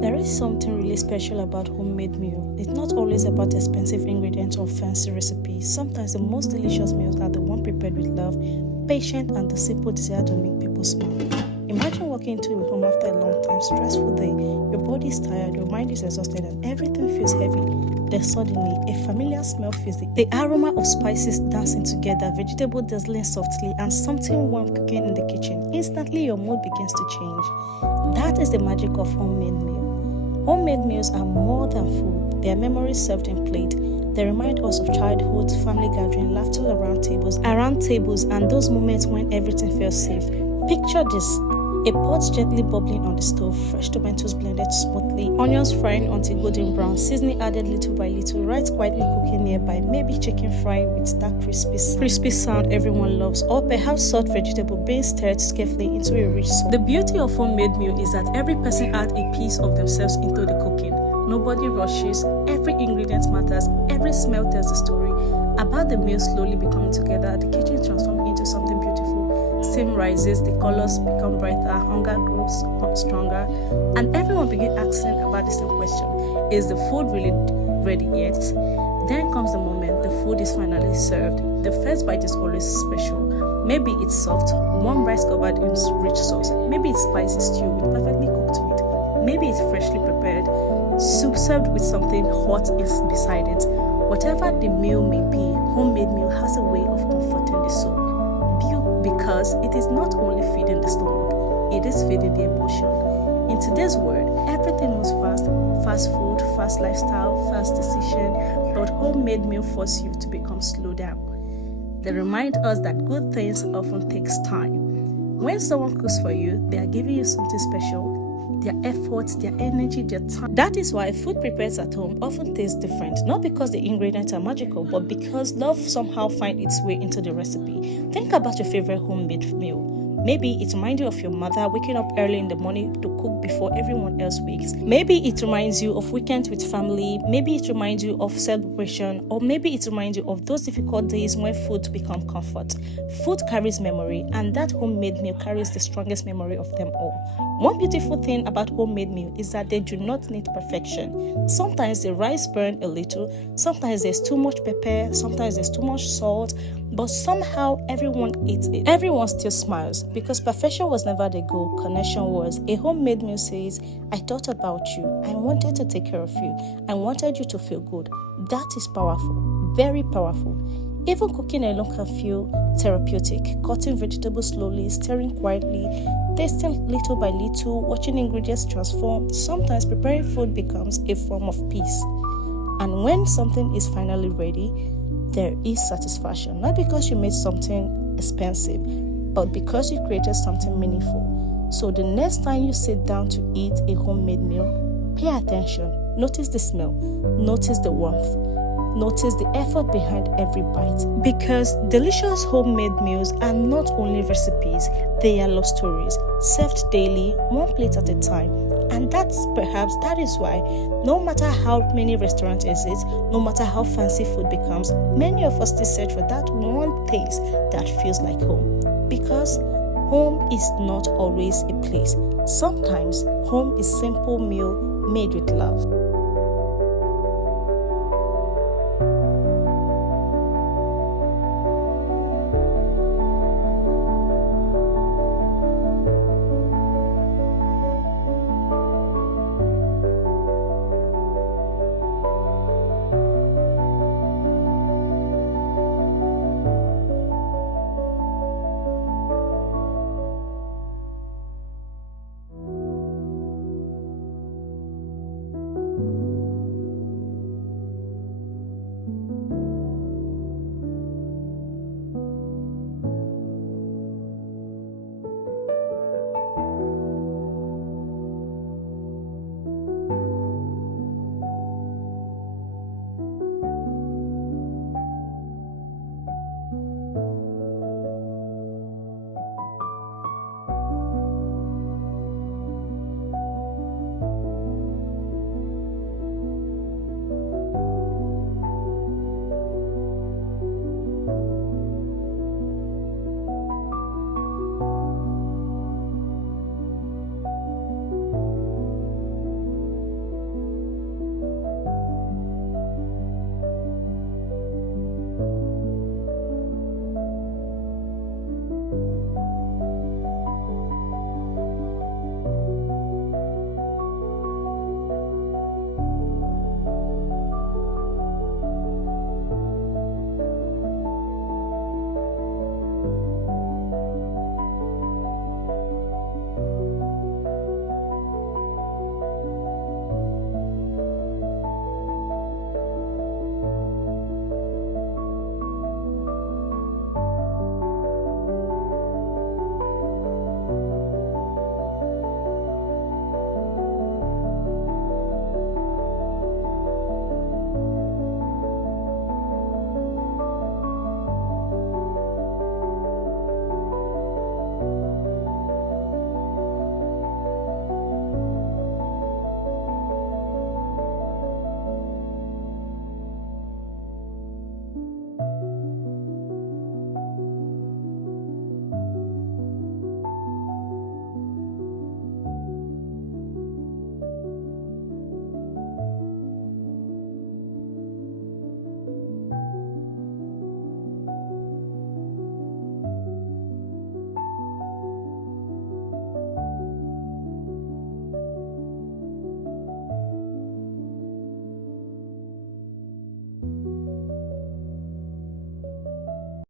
There is something really special about homemade meal. It's not always about expensive ingredients or fancy recipes. Sometimes the most delicious meals are the one prepared with love, patience, and the simple desire to make people smile. Imagine walking into a home after a long time, stressful day. Your body is tired, your mind is exhausted, and everything feels heavy. Then suddenly, a familiar smell fills the aroma of spices dancing together, vegetable dazzling softly, and something warm cooking in the kitchen. Instantly, your mood begins to change. That is the magic of homemade meal. Homemade meals are more than food. They are memories served in plate. They remind us of childhood, family gathering, laughter around tables, and those moments when everything felt safe. Picture this. A pot gently bubbling on the stove, fresh tomatoes blended smoothly, onions frying until golden brown, seasoning added little by little, rice quietly cooking nearby, maybe chicken frying with that crispy sound everyone loves, or perhaps soft vegetable being stirred carefully into a rich sauce. The beauty of homemade meal is that every person adds a piece of themselves into the cooking. Nobody rushes, every ingredient matters, every smell tells a story. About the meal slowly becoming together, the kitchen transforms into something beautiful. Steam rises, the colors become brighter, hunger grows stronger, and everyone begins asking about the same question: is the food really ready yet? Then comes the moment the food is finally served. The first bite is always special. Maybe it's soft, warm rice covered in rich sauce. Maybe it's spicy stew with perfectly cooked meat. Maybe it's freshly prepared soup served with something hot beside it. Whatever the meal may be, homemade meal has a way of comforting the soul. Because it is not only feeding the stomach, it is feeding the emotion. In today's world, everything moves fast food, fast lifestyle, fast decision, but homemade meal force you to become slow down. They remind us that good things often takes time. When someone cooks for you, they are giving you something special. Their efforts, their energy, their time. That is why food prepared at home often tastes different, not because the ingredients are magical, but because love somehow finds its way into the recipe. Think about your favorite homemade meal. Maybe it reminds you of your mother waking up early in the morning to cook before everyone else wakes. Maybe it reminds you of weekends with family. Maybe it reminds you of celebration. Or maybe it reminds you of those difficult days when food becomes comfort. Food carries memory, and that homemade meal carries the strongest memory of them all. One beautiful thing about homemade meal is that they do not need perfection. Sometimes the rice burns a little, sometimes there's too much pepper, sometimes there's too much salt, but somehow everyone eats it. Everyone still smiles because perfection was never the goal, connection was. A homemade meal says, I thought about you, I wanted to take care of you, I wanted you to feel good. That is powerful, very powerful. Even cooking alone can feel therapeutic. Cutting vegetables slowly, stirring quietly, tasting little by little, watching ingredients transform. Sometimes preparing food becomes a form of peace. And when something is finally ready, there is satisfaction. Not because you made something expensive, but because you created something meaningful. So the next time you sit down to eat a homemade meal, pay attention. Notice the smell. Notice the warmth. Notice the effort behind every bite. Because delicious homemade meals are not only recipes, they are love stories, served daily, one plate at a time. And that is why, no matter how many restaurants exist, no matter how fancy food becomes, many of us still search for that one taste that feels like home. Because home is not always a place. Sometimes home is simple meal made with love.